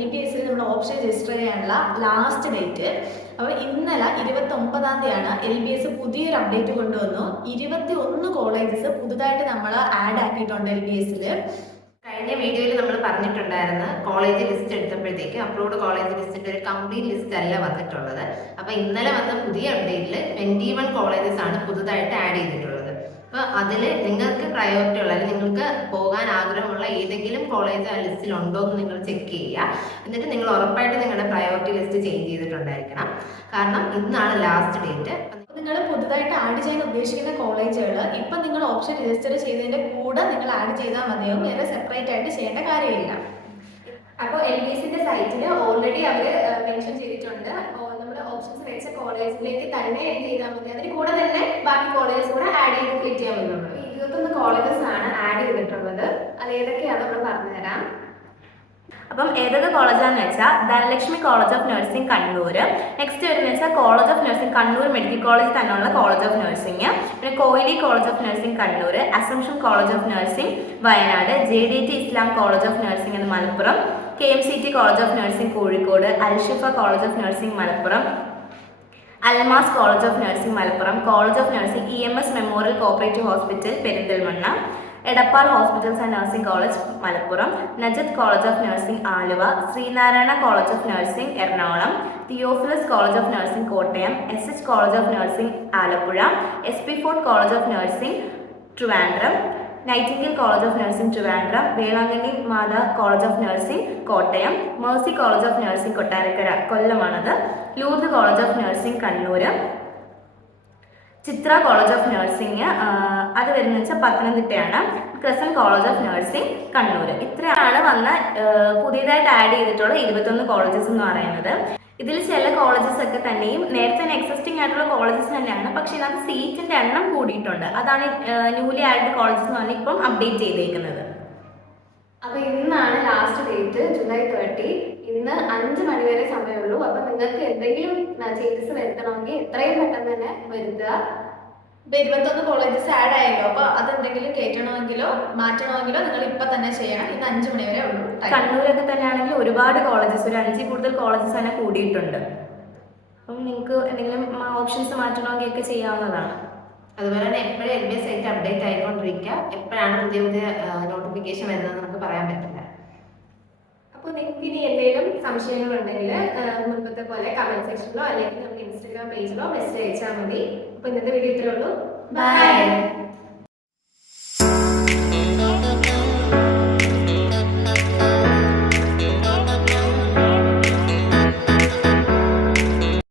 LBS നമ്മൾ option register ചെയ്യാനുള്ള last date. അപ്പോൾ ഇന്നലെ 29-ാം തീയതിയാണ് LBS പുതിയൊരു അപ്ഡേറ്റ് കൊണ്ടുവന്നു. 21 കോളേജസ് പുതുതായിട്ട് നമ്മൾ ആഡ് ആക്കിയിട്ടുണ്ട് LBSൽ. കഴിഞ്ഞ വീഡിയോയിൽ നമ്മൾ പറഞ്ഞിട്ടുണ്ടായിരുന്നു കോളേജ് ലിസ്റ്റ് എടുത്തപ്പോഴത്തേക്ക് അപ്ലോഡ് കോളേജ് ലിസ്റ്റിന്റെ ഒരു കംപ്ലീറ്റ് ലിസ്റ്റ് അല്ല വന്നിട്ടുള്ളത്. അപ്പോൾ ഇന്നലെ വന്ന പുതിയ അപ്ഡേറ്റിൽ 21 കോളേജസ് ആണ് പുതുതായിട്ട് ആഡ് ചെയ്തിട്ടുള്ളത്. അപ്പോൾ അതിൽ നിങ്ങൾക്ക് പ്രയോറിറ്റി ഉള്ള അല്ലെങ്കിൽ നിങ്ങൾക്ക് പോകാൻ ആഗ്രഹമുള്ള ഏതെങ്കിലും കോളേജ് ആ ലിസ്റ്റിൽ ഉണ്ടോ എന്ന് നിങ്ങൾ ചെക്ക് ചെയ്യുക. എന്നിട്ട് നിങ്ങൾ ഉറപ്പായിട്ട് നിങ്ങളുടെ പ്രയോറിറ്റി ലിസ്റ്റ് ചേഞ്ച് ചെയ്തിട്ടുണ്ടായിരിക്കണം. കാരണം ഇന്നാണ് ലാസ്റ്റ് ഡേറ്റ്. നിങ്ങൾ പുതുതായിട്ട് ആഡ് ചെയ്യാൻ ഉദ്ദേശിക്കുന്ന കോളേജുകൾ ഇപ്പം നിങ്ങൾ ഓപ്ഷൻ രജിസ്റ്റർ ചെയ്തതിൻ്റെ കൂടെ നിങ്ങൾ ആഡ് ചെയ്താൽ മതിയാവും. വേറെ സെപ്പറേറ്റ് ആയിട്ട് ചെയ്യേണ്ട കാര്യമില്ല. അപ്പോൾ LBSന്റെ സൈറ്റിൽ ഓൾറെഡി അവർ മെൻഷൻ ചെയ്തിട്ടുണ്ട്. നമ്മുടെ ഓപ്ഷൻസ് വെച്ച കോളേജിലേക്ക് തന്നെ എൻഡ് ചെയ്താൽ മതി. അതിന് കൂടെ തന്നെ ബാക്കി കോളേജസ് കൂടെ ആഡ് ചെയ്ത് ക്ലിക്ക് ചെയ്യാൻ പറ്റുള്ളൂ. 21 കോളേജസ് ആണ് ആഡ് ചെയ്തിട്ടുള്ളത്. അത് ഏതൊക്കെയാണ് നമ്മൾ പറഞ്ഞുതരാം. അപ്പം ഏതൊക്കെ കോളേജാണെന്ന് വെച്ചാൽ Dhanalakshmi college of nursing Kannur, next വരുന്നത് വെച്ചാൽ college of nursing Kannur medical college തന്നെയുള്ള കോളേജ് ഓഫ് നഴ്സിംഗ്, പിന്നെ Koyili college of nursing Kannur, assumption college of nursing Wayanad, JDT Islam college of nursing എന്ന് Malappuram, KMCT college of nursing Kozhikode, Alshifa college of nursing Malappuram, Almas college of nursing Malappuram, college of nursing EMS memorial cooperative hospital Perinthalmanna, Edappal hospitals and nursing college Malappuram, നജത് college of nursing Aluva, Sreenarayana college of nursing Ernakulam, Theophilus college of nursing Kottayam, SH college of nursing Alappuzha, SP fort college of nursing Trivandrum, Nightingale college of nursing Trivandrum, Velankanni Mata college of nursing Kottayam, mercy college of nursing Kottarakkara കൊല്ലമാണത്, Lourdes college of nursing Kannur, Chitra college of nursing അത് വരുന്നത് വെച്ചാൽ പത്തനംതിട്ടയാണ്, crescent college of nursing Kannur. ഇത്രയാണ് വന്ന പുതിയതായിട്ട് add ചെയ്തിട്ടുള്ള 21 colleges എന്ന് പറയുന്നത്. ഇതിൽ ചില കോളേജസ് ഒക്കെ തന്നെയും നേരത്തെ തന്നെ എക്സിസ്റ്റിംഗ് ആയിട്ടുള്ള കോളേജസ് തന്നെയാണ്, പക്ഷേ ഇതിനകത്ത് സീറ്റിന്റെ എണ്ണം കൂടിയിട്ടുണ്ട്. അതാണ് ന്യൂലി ആഡ് കോളേജസ് എന്ന് പറഞ്ഞാൽ ഇപ്പം അപ്ഡേറ്റ് ചെയ്തേക്കുന്നത്. അപ്പോൾ ഇന്നാണ് ലാസ്റ്റ് ഡേറ്റ്, ജൂലൈ 30. ഇന്ന് 5 മണി വരെ സമയമുള്ളൂ. അപ്പോൾ നിങ്ങൾക്ക് എന്തെങ്കിലും ചേഞ്ചസ് വരുത്തണമെങ്കിൽ എത്രയും പെട്ടെന്ന് തന്നെ വരുത്തുക. ഇപ്പോൾ 21 കോളേജസ് ആഡ് ആയല്ലോ. അപ്പോൾ അതെന്തെങ്കിലും കയറ്റണമെങ്കിലോ മാറ്റണമെങ്കിലോ നിങ്ങൾ ഇപ്പം തന്നെ ചെയ്യണം. ഇന്ന് 5 മണി വരെ ഉള്ളൂ. കണ്ണൂരൊക്കെ തന്നെയാണെങ്കിൽ ഒരുപാട് കോളേജസ്, ഒരു 5 കൂടുതൽ കോളേജസ് തന്നെ കൂടിയിട്ടുണ്ട്. അപ്പം നിങ്ങൾക്ക് എന്തെങ്കിലും ഓപ്ഷൻസ് മാറ്റണമെങ്കിൽ ഒക്കെ ചെയ്യാവുന്നതാണ്. അതുപോലെ തന്നെ എപ്പോഴും LBS സൈറ്റ് അപ്ഡേറ്റ് ആയിക്കൊണ്ടിരിക്കുക. എപ്പോഴാണ് പുതിയ പുതിയ നോട്ടിഫിക്കേഷൻ വരുന്നത് നമുക്ക് പറയാൻ പറ്റില്ല. അപ്പോൾ നിങ്ങൾക്ക് ഇനി എന്തെങ്കിലും സംശയങ്ങളുണ്ടെങ്കിൽ മുൻപത്തെ പോലെ കമന്റ് സെക്ഷനിലോ അല്ലെങ്കിൽ നമ്മുടെ ഇൻസ്റ്റാഗ്രാം പേജിലോ മെസ്സേജ് അയച്ചാൽ മതി. അപ്പോൾ ഇന്നത്തെ വീഡിയോ ഇത്രയേ ഉള്ളൂ. ബൈ.